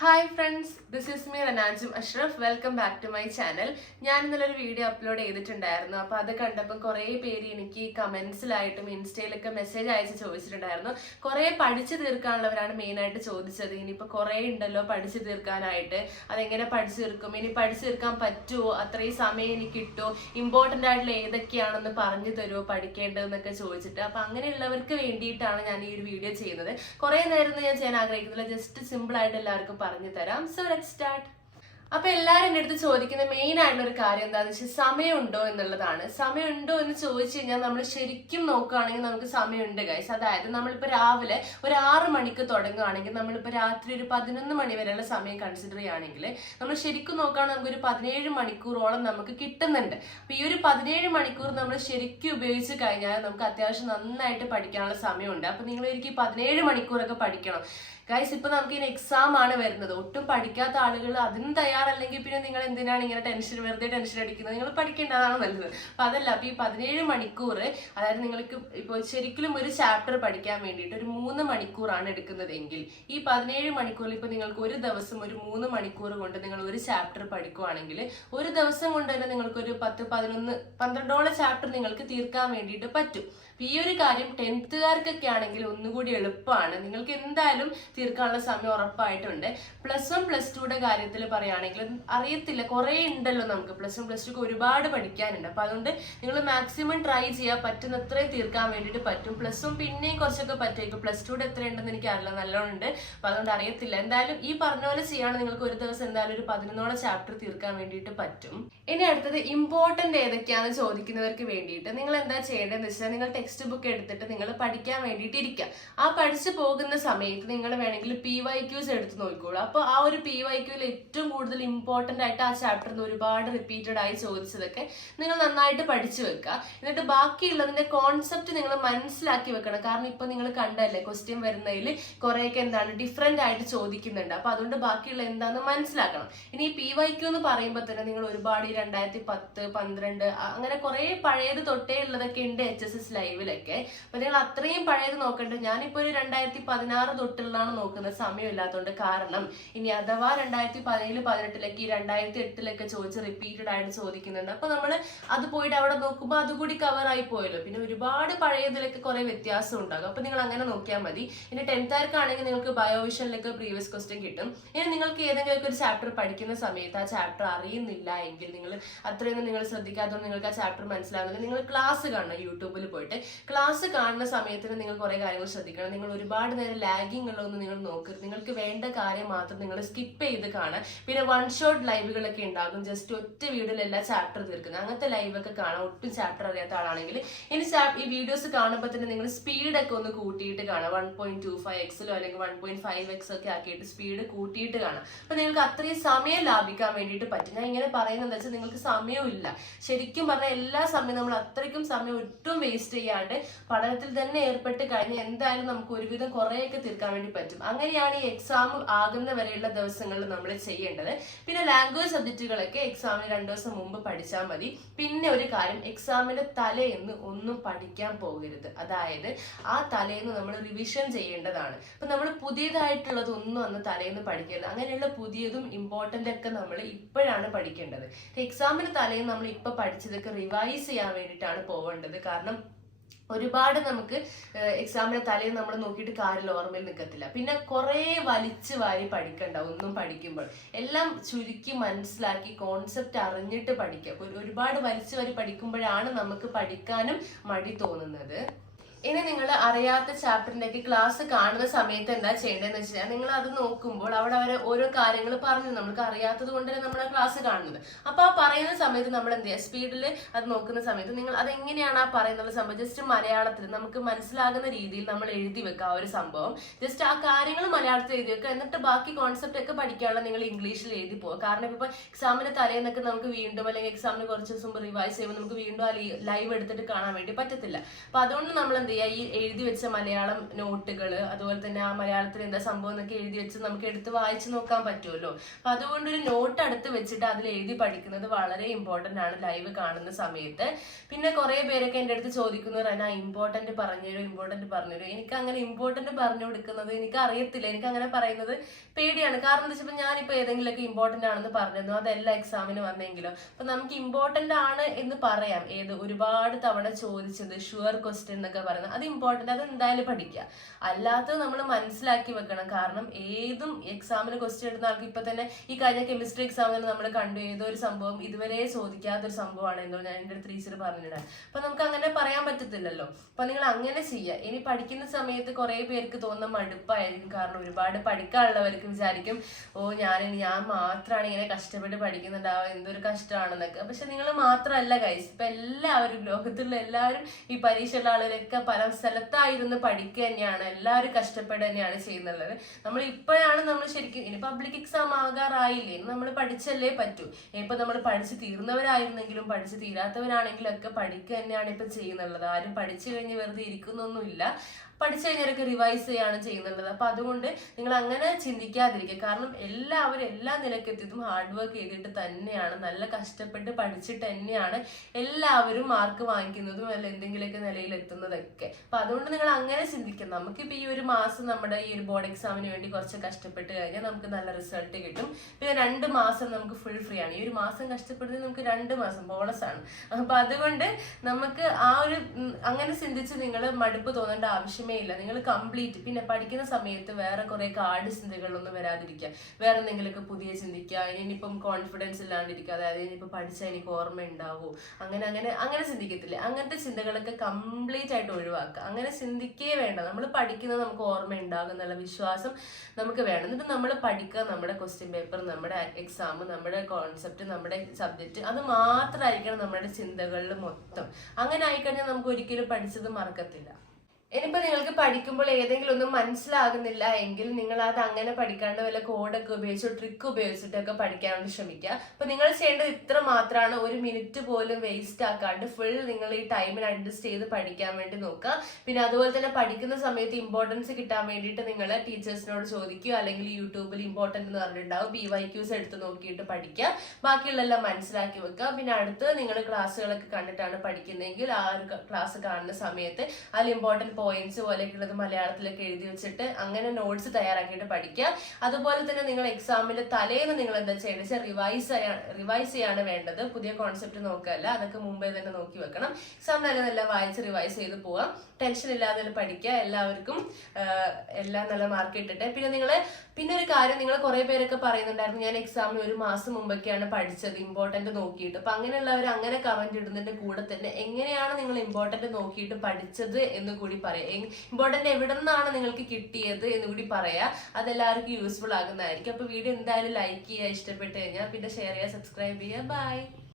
Hi friends this is me റനാജും Ashraf welcome back to my channel ഞാൻ ഇന്നലെ ഒരു video upload ചെയ്തിട്ടുണ്ടായിരുന്നു. അപ്പോൾ അത് കണ്ടപ്പോൾ കുറേ പേര് എനിക്ക് കമൻസിലായിട്ടും ഇൻസ്റ്റയിലൊക്കെ മെസ്സേജ് അയച്ച് ചോദിച്ചിട്ടുണ്ടായിരുന്നു. കുറേ പഠിച്ചു തീർക്കാനുള്ളവരാണ് മെയിനായിട്ട് ചോദിച്ചത്. ഇനിയിപ്പോൾ കുറേ ഉണ്ടല്ലോ പഠിച്ചു തീർക്കാനായിട്ട്. അതെങ്ങനെ പഠിച്ചു തീർക്കും? ഇനി പഠിച്ചു തീർക്കാൻ പറ്റുമോ അത്രയും സമയം എനിക്ക് കിട്ടുമോ ഇമ്പോർട്ടന്റ് ആയിട്ടുള്ള ഏതൊക്കെയാണെന്ന് പറഞ്ഞു തരുമോ പഠിക്കേണ്ടതെന്നൊക്കെ ചോദിച്ചിട്ട്. അപ്പോൾ അങ്ങനെയുള്ളവർക്ക് വേണ്ടിയിട്ടാണ് ഞാൻ ഈ ഒരു വീഡിയോ ചെയ്യുന്നത്. കുറേ നേരം ഞാൻ ചെയ്യാൻ ആഗ്രഹിക്കുന്നില്ല. ജസ്റ്റ് സിമ്പിളായിട്ട് എല്ലാവർക്കും പറഞ്ഞു തരാം. സോ ലെറ്റ് സ്റ്റാർട്ട് അപ്പൊ എല്ലാരും എന്റെ അടുത്ത് ചോദിക്കുന്ന മെയിൻ ആയിട്ടുള്ള ഒരു കാര്യം എന്താണെന്ന് വെച്ചാൽ സമയമുണ്ടോ എന്നുള്ളതാണ്. സമയമുണ്ടോ എന്ന് ചോദിച്ചു കഴിഞ്ഞാൽ നമ്മൾ ശരിക്കും നോക്കുകയാണെങ്കിൽ നമുക്ക് സമയമുണ്ട് ഗൈസ് അതായത് നമ്മളിപ്പോൾ രാവിലെ ഒരു ആറ് മണിക്ക് തുടങ്ങുകയാണെങ്കിൽ നമ്മളിപ്പോൾ രാത്രി ഒരു പതിനൊന്ന് മണി വരെയുള്ള സമയം കൺസിഡർ ചെയ്യുകയാണെങ്കിൽ നമ്മൾ ശരിക്കും നോക്കുകയാണെങ്കിൽ നമുക്ക് ഒരു പതിനേഴ് മണിക്കൂറോളം നമുക്ക് കിട്ടുന്നുണ്ട്. അപ്പൊ ഈ ഒരു പതിനേഴ് മണിക്കൂർ നമ്മൾ ശരിക്കും ഉപയോഗിച്ച് കഴിഞ്ഞാൽ നമുക്ക് അത്യാവശ്യം നന്നായിട്ട് പഠിക്കാനുള്ള സമയമുണ്ട്. അപ്പൊ നിങ്ങൾ ഒരിക്കലും പതിനേഴ് മണിക്കൂറൊക്കെ പഠിക്കണം. ഗൈസ് ഇപ്പൊ നമുക്ക് ഇനി എക്സാം ആണ് വരുന്നത്. ഒട്ടും പഠിക്കാത്ത ആളുകൾ അതിനും തയ്യാറല്ലെങ്കിൽ പിന്നെ നിങ്ങൾ എന്തിനാണ് ഇങ്ങനെ ടെൻഷൻ വെറുതെ ടെൻഷൻ അടിക്കുന്നത്? നിങ്ങൾ പഠിക്കേണ്ടതാണ് നല്ലത്. അപ്പൊ അതല്ല അപ്പൊ ഈ പതിനേഴ് മണിക്കൂർ അതായത് നിങ്ങൾക്ക് ഇപ്പൊ ശരിക്കും ഒരു ചാപ്റ്റർ പഠിക്കാൻ വേണ്ടിയിട്ട് ഒരു മൂന്ന് മണിക്കൂറാണ് എടുക്കുന്നതെങ്കിൽ ഈ പതിനേഴ് മണിക്കൂറിൽ ഇപ്പൊ നിങ്ങൾക്ക് ഒരു ദിവസം ഒരു മൂന്ന് മണിക്കൂർ കൊണ്ട് നിങ്ങൾ ഒരു ചാപ്റ്റർ പഠിക്കുവാണെങ്കിൽ ഒരു ദിവസം കൊണ്ട് തന്നെ നിങ്ങൾക്ക് ഒരു പത്ത് പതിനൊന്ന് പന്ത്രണ്ടോളം ചാപ്റ്റർ നിങ്ങൾക്ക് തീർക്കാൻ വേണ്ടിയിട്ട് പറ്റും. ഈ ഒരു കാര്യം ടെൻത്തുകാർക്കൊക്കെ ആണെങ്കിൽ ഒന്നുകൂടി എളുപ്പമാണ്. നിങ്ങൾക്ക് എന്തായാലും തീർക്കാനുള്ള സമയം ഉറപ്പായിട്ടുണ്ട്. പ്ലസ് വൺ പ്ലസ് ടുയുടെ കാര്യത്തിൽ പറയുകയാണെങ്കിൽ അറിയത്തില്ല കുറേ ഉണ്ടല്ലോ നമുക്ക്. പ്ലസ് വൺ പ്ലസ് ടുക്ക് ഒരുപാട് പഠിക്കാനുണ്ട്. അപ്പൊ അതുകൊണ്ട് നിങ്ങൾ മാക്സിമം ട്രൈ ചെയ്യാൻ പറ്റുന്നത്രയും തീർക്കാൻ വേണ്ടിയിട്ട് പറ്റും. പ്ലസ് വൺ പിന്നെയും കുറച്ചൊക്കെ പറ്റുമായിരിക്കും. പ്ലസ് ടുയുടെ എത്ര ഉണ്ടെന്ന് എനിക്ക് അറിയില്ല നല്ലോണം ഉണ്ട് അപ്പൊ അതുകൊണ്ട് അറിയത്തില്ല. എന്തായാലും ഈ പറഞ്ഞ പോലെ ചെയ്യാണ് നിങ്ങൾക്ക് ഒരു ദിവസം എന്തായാലും ഒരു പതിനൊന്നോളം ചാപ്റ്റർ തീർക്കാൻ വേണ്ടിയിട്ട് പറ്റും. ഇനി അടുത്തത് ഇമ്പോർട്ടന്റ് ഏതൊക്കെയാണെന്ന് ചോദിക്കുന്നവർക്ക് വേണ്ടിയിട്ട് നിങ്ങൾ എന്താ ചെയ്യേണ്ടതെന്ന് വെച്ചാൽ നിങ്ങൾ ടെക്സ്റ്റ് ബുക്ക് എടുത്തിട്ട് നിങ്ങൾ പഠിക്കാൻ വേണ്ടിയിട്ട് ഇരിക്കുക ആ പഠിച്ചു പോകുന്ന സമയത്ത് നിങ്ങൾ വേണമെങ്കിൽ പി വൈ ക്യൂസ് എടുത്ത് നോക്കിക്കോളൂ. അപ്പോൾ ആ ഒരു പി വൈ ക്യൂവിൽ ഏറ്റവും കൂടുതൽ ഇമ്പോർട്ടന്റ് ആയിട്ട് ആ ചാപ്റ്ററിൽ ഒരുപാട് റിപ്പീറ്റഡ് ആയി ചോദിച്ചതൊക്കെ നിങ്ങൾ നന്നായിട്ട് പഠിച്ചു വെക്കുക എന്നിട്ട് ബാക്കിയുള്ളതിന്റെ കോൺസെപ്റ്റ് നിങ്ങൾ മനസ്സിലാക്കി വെക്കണം. കാരണം ഇപ്പോൾ നിങ്ങൾ കണ്ടല്ലേ ക്വസ്റ്റ്യൻ വരുന്നതിൽ കുറേയൊക്കെ എന്താണ് ഡിഫറെന്റ് ആയിട്ട് ചോദിക്കുന്നുണ്ട്. അപ്പോൾ അതുകൊണ്ട് ബാക്കിയുള്ള എന്താണെന്ന് മനസ്സിലാക്കണം. ഇനി ഈ പി വൈ ക്യൂ എന്ന് പറയുമ്പോൾ തന്നെ നിങ്ങൾ ഒരുപാട് ഈ രണ്ടായിരത്തി പത്ത് പന്ത്രണ്ട് അങ്ങനെ കുറേ പഴയത് തൊട്ടേ ഉള്ളതൊക്കെ ഉണ്ട് എച്ച് എസ് എസ് ലൈവിലൊക്കെ. അപ്പൊ നിങ്ങൾ അത്രയും പഴയത് നോക്കണ്ട. ഞാനിപ്പോ ഒരു രണ്ടായിരത്തി പതിനാറ് തൊട്ടുള്ളതാണ് നോക്കുന്നത്. സമയമില്ലാത്തതുകൊണ്ട് കാരണം ഇനി അഥവാ രണ്ടായിരത്തി പതിനേഴ് പതിനെട്ടിലേക്ക് ഈ രണ്ടായിരത്തി എട്ടിലൊക്കെ ചോദിച്ച് റിപ്പീറ്റഡ് ആയിട്ട് ചോദിക്കുന്നുണ്ട്. അപ്പൊ നമ്മൾ അത് പോയിട്ട് അവിടെ നോക്കുമ്പോൾ അതുകൂടി കവർ ആയി പോയല്ലോ. പിന്നെ ഒരുപാട് പഴയതിലൊക്കെ കുറെ വ്യത്യാസം ഉണ്ടാകും. അപ്പൊ നിങ്ങൾ അങ്ങനെ നോക്കിയാൽ മതി. ഇനി ടെൻത്തുകാർക്കാണെങ്കിൽ നിങ്ങൾക്ക് ബയോവിഷനിലൊക്കെ പ്രീവിയസ് ക്വസ്റ്റ്യൻ കിട്ടും. ഇനി നിങ്ങൾക്ക് ഏതെങ്കിലും ഒരു ചാപ്റ്റർ പഠിക്കുന്ന സമയത്ത് ആ ചാപ്റ്റർ അറിയുന്നില്ല എങ്കിൽ നിങ്ങൾ അത്രയൊന്നും നിങ്ങൾ ശ്രദ്ധിക്കാത്തതുകൊണ്ട് നിങ്ങൾക്ക് ആ ചാപ്റ്റർ മനസ്സിലാകുന്നത് നിങ്ങൾ ക്ലാസ് കാണണം യൂട്യൂബിൽ പോയിട്ട്. ക്ലാസ് കാണുന്ന സമയത്തിന് നിങ്ങൾ കുറെ കാര്യങ്ങൾ ശ്രദ്ധിക്കണം. നിങ്ങൾ ഒരുപാട് നേരം ലാഗിങ് ഉള്ളതൊന്നും നിങ്ങൾ നോക്കരുത്. നിങ്ങൾക്ക് വേണ്ട കാര്യം മാത്രം നിങ്ങൾ സ്കിപ്പ് ചെയ്ത് കാണാം പിന്നെ വൺ ഷോട്ട് ലൈവുകളൊക്കെ ഉണ്ടാകും. ജസ്റ്റ് ഒറ്റ വീഡിയോയിൽ എല്ലാ ചാപ്റ്റർ തീർക്കുന്നത്. അങ്ങനത്തെ ലൈവൊക്കെ കാണാം ഒട്ടും ചാപ്റ്റർ അറിയാത്ത ആളാണെങ്കിൽ ഇനി ഈ വീഡിയോസ് കാണുമ്പോൾ തന്നെ നിങ്ങൾ സ്പീഡൊക്കെ ഒന്ന് കൂട്ടിയിട്ട് കാണാം. വൺ പോയിന്റ് ടു ഫൈവ് എക്സിലോ അല്ലെങ്കിൽ വൺ പോയിന്റ് ഫൈവ് എക്സ് ഒക്കെ ആക്കിയിട്ട് സ്പീഡ് കൂട്ടിയിട്ട് കാണാം. അപ്പൊ നിങ്ങൾക്ക് അത്രയും സമയം ലാഭിക്കാൻ വേണ്ടിയിട്ട് പറ്റും. ഞാൻ ഇങ്ങനെ പറയുന്നത് വെച്ചാൽ നിങ്ങൾക്ക് സമയമില്ല ശരിക്കും പറഞ്ഞാൽ എല്ലാ സമയവും നമ്മൾ അത്രയ്ക്കും സമയം ഒട്ടും വേസ്റ്റ് ചെയ്യാണ്ട് പഠനത്തിൽ തന്നെ ഏർപ്പെട്ട് കഴിഞ്ഞാൽ എന്തായാലും നമുക്ക് ഒരുവിധം കുറേയൊക്കെ തീർക്കാൻ വേണ്ടി പറ്റും. അങ്ങനെയാണ് ഈ എക്സാം ആകുന്ന വരെയുള്ള ദിവസങ്ങളിൽ നമ്മൾ ചെയ്യേണ്ടത്. പിന്നെ ലാംഗ്വേജ് സബ്ജക്റ്റുകളൊക്കെ എക്സാമിന് രണ്ടു ദിവസം മുമ്പ് പഠിച്ചാൽ മതി. പിന്നെ ഒരു കാര്യം എക്സാമിന്റെ തലേന്ന് ഒന്നും പഠിക്കാൻ പോകരുത്. അതായത് ആ തലേന്ന് നമ്മൾ റിവിഷൻ ചെയ്യേണ്ടതാണ്. അപ്പൊ നമ്മൾ പുതിയതായിട്ടുള്ളത് ഒന്നും അന്ന് തലേന്ന് പഠിക്കരുത്. അങ്ങനെയുള്ള പുതിയതും ഇമ്പോർട്ടന്റ് ഒക്കെ നമ്മൾ ഇപ്പോഴാണ് പഠിക്കേണ്ടത്. എക്സാമിന് തലേന്ന് നമ്മൾ ഇപ്പൊ പഠിച്ചതൊക്കെ റിവൈസ് ചെയ്യാൻ വേണ്ടിയിട്ടാണ് പോവേണ്ടത്. കാരണം ഒരുപാട് നമുക്ക് എക്സാമിന്റെ തലയിൽ നമ്മൾ നോക്കിയിട്ട് കാര്യം ഓർമ്മയിൽ നിൽക്കത്തില്ല പിന്നെ കുറേ വലിച്ചു വാരി പഠിക്കണ്ട ഒന്നും പഠിക്കുമ്പോൾ. എല്ലാം ചുരുക്കി മനസ്സിലാക്കി കോൺസെപ്റ്റ് അറിഞ്ഞിട്ട് പഠിക്കുക ഒരുപാട് വലിച്ചു വാരി പഠിക്കുമ്പോഴാണ് നമുക്ക് പഠിക്കാനും മടി തോന്നുന്നത്. ഇനി നിങ്ങൾ അറിയാത്ത ചാപ്റ്ററിന്റെ ക്ലാസ് കാണുന്ന സമയത്ത് എന്താ ചെയ്യേണ്ടതെന്ന് വെച്ചാൽ നിങ്ങൾ അത് നോക്കുമ്പോൾ അവിടെ അവർ ഓരോ കാര്യങ്ങൾ പറഞ്ഞു നമുക്ക് അറിയാത്തത് കൊണ്ടല്ലേ നമ്മൾ ആ ക്ലാസ് കാണുന്നത്. അപ്പൊ ആ പറയുന്ന സമയത്ത് നമ്മൾ എന്ത് ചെയ്യുക സ്പീഡിൽ അത് നോക്കുന്ന സമയത്ത് നിങ്ങൾ അതെങ്ങനെയാണ് ആ പറയുന്നത് സംഭവം? ജസ്റ്റ് മലയാളത്തിൽ നമുക്ക് മനസ്സിലാകുന്ന രീതിയിൽ നമ്മൾ എഴുതി വെക്കുക ആ ഒരു സംഭവം. ജസ്റ്റ് ആ കാര്യങ്ങൾ മലയാളത്തിൽ എഴുതി വെക്കുക. എന്നിട്ട് ബാക്കി കോൺസെപ്റ്റ് ഒക്കെ പഠിക്കാനുള്ള നിങ്ങൾ ഇംഗ്ലീഷിൽ എഴുതി പോകുക കാരണം ഇപ്പൊ എക്സാമിന് തലേന്നൊക്കെ നമുക്ക് വീണ്ടും അല്ലെങ്കിൽ എക്സാമിന് കുറച്ച് ദിവസം റിവൈസ് ചെയ്യുമ്പോൾ നമുക്ക് വീണ്ടും ആ ലൈവ് എടുത്തിട്ട് കാണാൻ വേണ്ടി പറ്റത്തില്ല. അപ്പൊ അതുകൊണ്ട് നമ്മൾ എന്ത് ഈ എഴുതി വെച്ച മലയാളം നോട്ടുകൾ അതുപോലെ തന്നെ ആ മലയാളത്തിൽ എന്താ സംഭവം എന്നൊക്കെ എഴുതി വെച്ച് നമുക്ക് എടുത്ത് വായിച്ചു നോക്കാൻ പറ്റുമല്ലോ അപ്പൊ അതുകൊണ്ട് ഒരു നോട്ട് അടുത്ത് വെച്ചിട്ട് അതിൽ എഴുതി പഠിക്കുന്നത് വളരെ ഇമ്പോർട്ടന്റ് ആണ് ലൈവ് കാണുന്ന സമയത്ത്. പിന്നെ കുറേ പേരൊക്കെ എന്റെ അടുത്ത് ചോദിക്കുന്നു റന ഇമ്പോർട്ടന്റ് പറഞ്ഞുതരും ഇമ്പോർട്ടന്റ് പറഞ്ഞുതരും? എനിക്ക് അങ്ങനെ ഇമ്പോർട്ടന്റ് പറഞ്ഞു കൊടുക്കുന്നത് എനിക്ക് അറിയത്തില്ല എനിക്ക് അങ്ങനെ പറയുന്നത് പേടിയാണ്. കാരണം എന്താ വെച്ചപ്പോൾ ഞാനിപ്പോൾ ഏതെങ്കിലുമൊക്കെ ഇമ്പോർട്ടന്റ് ആണെന്ന് പറഞ്ഞിരുന്നു അതെല്ലാം എക്സാമിന് വന്നെങ്കിലും അപ്പൊ നമുക്ക് ഇമ്പോർട്ടന്റ് ആണ് എന്ന് പറയാം. ഏത് ഒരുപാട് തവണ ചോദിച്ചത് ഷുവർ ക്വസ്റ്റ്യൻ എന്നൊക്കെ പറയുന്നത് അത് ഇമ്പോർട്ടന്റ് അത് എന്തായാലും പഠിക്കുക അല്ലാത്തത് നമ്മൾ മനസ്സിലാക്കി വെക്കണം. കാരണം ഏതും എക്സാമിന് ക്വസ്റ്റ്യൻ എടുത്ത ആൾക്ക് ഇപ്പൊ തന്നെ ഈ കഴിഞ്ഞ കെമിസ്ട്രി എക്സാമിന് നമ്മൾ കണ്ടു. ഏതോ ഒരു സംഭവം ഇതുവരെ ചോദിക്കാത്തൊരു സംഭവമാണ് എന്തോ ഞാൻ എന്റെ അടുത്ത് ടീച്ചർ പറഞ്ഞിടാൻ. അപ്പൊ നമുക്ക് അങ്ങനെ പറയാൻ പറ്റത്തില്ലല്ലോ. അപ്പൊ നിങ്ങൾ അങ്ങനെ ചെയ്യുക ഇനി പഠിക്കുന്ന സമയത്ത് കുറെ പേർക്ക് തോന്നുന്ന മടുപ്പായിരിക്കും. കാരണം ഒരുപാട് പഠിക്കാനുള്ളവർക്ക് വിചാരിക്കും ഓ ഞാൻ ഞാൻ മാത്രമാണ് ഇങ്ങനെ കഷ്ടപ്പെട്ട് പഠിക്കുന്നുണ്ടാവുക എന്തൊരു കഷ്ടമാണെന്നൊക്കെ പക്ഷെ നിങ്ങൾ മാത്രമല്ല കൈസ് ഇപ്പൊ എല്ലാവരും ലോകത്തുള്ള എല്ലാവരും ഈ പരീക്ഷയുള്ള ആളുകളൊക്കെ പല സ്ഥലത്തായിരുന്നു പഠിക്കുക തന്നെയാണ് എല്ലാവരും കഷ്ടപ്പെടുക തന്നെയാണ് ചെയ്യുന്നുള്ളത്. നമ്മൾ ഇപ്പോഴാണ് നമ്മൾ ശരിക്കും ഇനി പബ്ലിക് എക്സാം ആകാറായില്ലേ? നമ്മൾ പഠിച്ചല്ലേ പറ്റൂ. ഇപ്പൊ നമ്മൾ പഠിച്ച് തീർന്നവരായിരുന്നെങ്കിലും പഠിച്ച് തീരാത്തവരാണെങ്കിലും ഒക്കെ പഠിക്കുക തന്നെയാണ് ഇപ്പൊ ചെയ്യുന്നുള്ളത്. ആരും പഠിച്ചു കഴിഞ്ഞ് വെറുതെ ഇരിക്കുന്നൊന്നുമില്ല. പഠിച്ചു കഴിഞ്ഞവരൊക്കെ റിവൈസ് ചെയ്യാണ് ചെയ്യുന്നുള്ളത്. അപ്പൊ അതുകൊണ്ട് നിങ്ങൾ അങ്ങനെ ചിന്തിക്കാതിരിക്കുക. കാരണം എല്ലാവരും എല്ലാ നിലക്കെത്തിയതും ഹാർഡ് വർക്ക് ചെയ്തിട്ട് തന്നെയാണ്. നല്ല കഷ്ടപ്പെട്ട് പഠിച്ചിട്ട് തന്നെയാണ് എല്ലാവരും മാർക്ക് വാങ്ങിക്കുന്നതും അല്ല എന്തെങ്കിലുമൊക്കെ നിലയിൽ എത്തുന്നതൊക്കെ അപ്പൊ അതുകൊണ്ട് നിങ്ങൾ അങ്ങനെ ചിന്തിക്കാം നമുക്കിപ്പോ ഈ ഒരു മാസം നമ്മുടെ ഈ ഒരു ബോർഡ് എക്സാമിന് വേണ്ടി കുറച്ച് കഷ്ടപ്പെട്ട് കഴിഞ്ഞാൽ നമുക്ക് നല്ല റിസൾട്ട് കിട്ടും. പിന്നെ രണ്ട് മാസം നമുക്ക് ഫുൾ ഫ്രീ ആണ്. ഈ ഒരു മാസം കഷ്ടപ്പെടുന്നത് നമുക്ക് രണ്ട് മാസം ബോണസ് ആണ്. അപ്പൊ അതുകൊണ്ട് നമുക്ക് ആ ഒരു അങ്ങനെ ചിന്തിച്ച് നിങ്ങൾ മടുപ്പ് തോന്നേണ്ട ആവശ്യമേ ഇല്ല നിങ്ങൾ കംപ്ലീറ്റ് പിന്നെ പഠിക്കുന്ന സമയത്ത് വേറെ കുറെ കാട് ചിന്തകളൊന്നും വരാതിരിക്കുക. വേറെ എന്തെങ്കിലുമൊക്കെ പുതിയ ചിന്തിക്കുക. ഇനിയിപ്പം കോൺഫിഡൻസ് ഇല്ലാണ്ടിരിക്കുക. അതായത് ഇനിയിപ്പോൾ പഠിച്ചാൽ എനിക്ക് ഓർമ്മ ഉണ്ടാവോ? അങ്ങനെ അങ്ങനെ അങ്ങനെ ചിന്തിക്കത്തില്ല. അങ്ങനത്തെ ചിന്തകളൊക്കെ കംപ്ലീറ്റ് ആയിട്ട് ഒഴിവാക്കുക. അങ്ങനെ ചിന്തിക്കേ വേണ്ട. നമ്മൾ പഠിക്കുന്നത് നമുക്ക് ഓർമ്മ ഉണ്ടാകും എന്നുള്ള വിശ്വാസം നമുക്ക് വേണം. എന്നിട്ട് നമ്മൾ പഠിക്കുക. നമ്മുടെ ക്വസ്റ്റ്യൻ പേപ്പർ നമ്മുടെ എക്സാം നമ്മുടെ കോൺസെപ്റ്റ് നമ്മുടെ സബ്ജക്റ്റ് അത് മാത്രമായിരിക്കണം നമ്മുടെ ചിന്തകളിൽ മൊത്തം. അങ്ങനെ ആയിക്കഴിഞ്ഞാൽ നമുക്ക് ഒരിക്കലും പഠിച്ചത് മറക്കത്തില്ല. ഇനിയിപ്പോ നിങ്ങൾക്ക് പഠിക്കുമ്പോൾ ഏതെങ്കിലും ഒന്നും മനസ്സിലാകുന്നില്ല എങ്കിൽ നിങ്ങൾ അത് അങ്ങനെ പഠിക്കാണ്ട് വല്ല കോഡൊക്കെ ഉപയോഗിച്ചോ ട്രിക്ക് ഉപയോഗിച്ചിട്ടൊക്കെ പഠിക്കാൻ വേണ്ടി ശ്രമിക്കുക. അപ്പോൾ നിങ്ങൾ ചെയ്യേണ്ടത് ഇത്ര മാത്രമാണ്. ഒരു മിനിറ്റ് പോലും വേസ്റ്റ് ആക്കാണ്ട് ഫുൾ നിങ്ങൾ ഈ ടൈമിന് അഡ്ജസ്റ്റ് ചെയ്ത് പഠിക്കാൻ വേണ്ടി നോക്കുക. പിന്നെ അതുപോലെ തന്നെ പഠിക്കുന്ന സമയത്ത് ഇമ്പോർട്ടൻസ് കിട്ടാൻ വേണ്ടിയിട്ട് നിങ്ങൾ ടീച്ചേഴ്സിനോട് ചോദിക്കുക. അല്ലെങ്കിൽ യൂട്യൂബിൽ ഇമ്പോർട്ടന്റ് എന്ന് പറഞ്ഞിട്ടുണ്ടാവും. ബി വൈ ക്യൂസ് എടുത്ത് നോക്കിയിട്ട് പഠിക്കുക. ബാക്കിയുള്ളതെല്ലാം മനസ്സിലാക്കി വെക്കുക. പിന്നെ അടുത്ത് നിങ്ങൾ ക്ലാസ്സുകളൊക്കെ കണ്ടിട്ടാണ് പഠിക്കുന്നതെങ്കിൽ ആ ഒരു ക്ലാസ് കാണുന്ന സമയത്ത് അതിൽ ഇമ്പോർട്ടന്റ് പോയിന്റ്സ് പോലെയൊക്കെയുള്ളത് മലയാളത്തിലൊക്കെ എഴുതി വെച്ചിട്ട് അങ്ങനെ നോട്ട്സ് തയ്യാറാക്കിയിട്ട് പഠിക്കുക. അതുപോലെ തന്നെ നിങ്ങൾ എക്സാമിന്റെ തലേന്ന് നിങ്ങൾ എന്താ ചെയ്യേണ്ടത് വെച്ചാൽ റിവൈസ് റിവൈസ് ചെയ്യാണ് വേണ്ടത്. പുതിയ കോൺസെപ്റ്റ് നോക്കുകയല്ല. അതൊക്കെ മുമ്പേ തന്നെ നോക്കി വെക്കണം. എക്സാം നല്ല നല്ല വായിച്ച് റിവൈസ് ചെയ്ത് പോവാം. ടെൻഷൻ ഇല്ലാതെ പഠിക്കുക. എല്ലാവർക്കും എല്ലാം നല്ല മാർക്ക് ഇട്ടിട്ട്. പിന്നെ നിങ്ങൾ പിന്നെ ഒരു കാര്യം നിങ്ങൾ കുറെ പേരൊക്കെ പറയുന്നുണ്ടായിരുന്നു. ഞാൻ എക്സാമിന് ഒരു മാസം മുമ്പൊക്കെയാണ് പഠിച്ചത്. ഇമ്പോർട്ടന്റ് നോക്കിയിട്ട്. അപ്പൊ അങ്ങനെയുള്ളവർ അങ്ങനെ കമന്റ് ഇടുന്നതിന്റെ കൂടെ തന്നെ എങ്ങനെയാണ് നിങ്ങൾ ഇമ്പോർട്ടന്റ് നോക്കിയിട്ട് പഠിച്ചത് എന്ന് കൂടി പറയാം ഇമ്പോർട്ടന്റ് എവിടെ നിന്നാണ് നിങ്ങൾക്ക് കിട്ടിയത് എന്ന് കൂടി പറയാം. അതെല്ലാവർക്കും യൂസ്ഫുൾ ആകുന്നതായിരിക്കും. അപ്പോൾ വീഡിയോ എന്തായാലും ലൈക്ക് ചെയ്യുക ഇഷ്ടപ്പെട്ട് കഴിഞ്ഞാൽ പിന്നെ ഷെയർ ചെയ്യുക സബ്സ്ക്രൈബ് ചെയ്യുക. ബൈ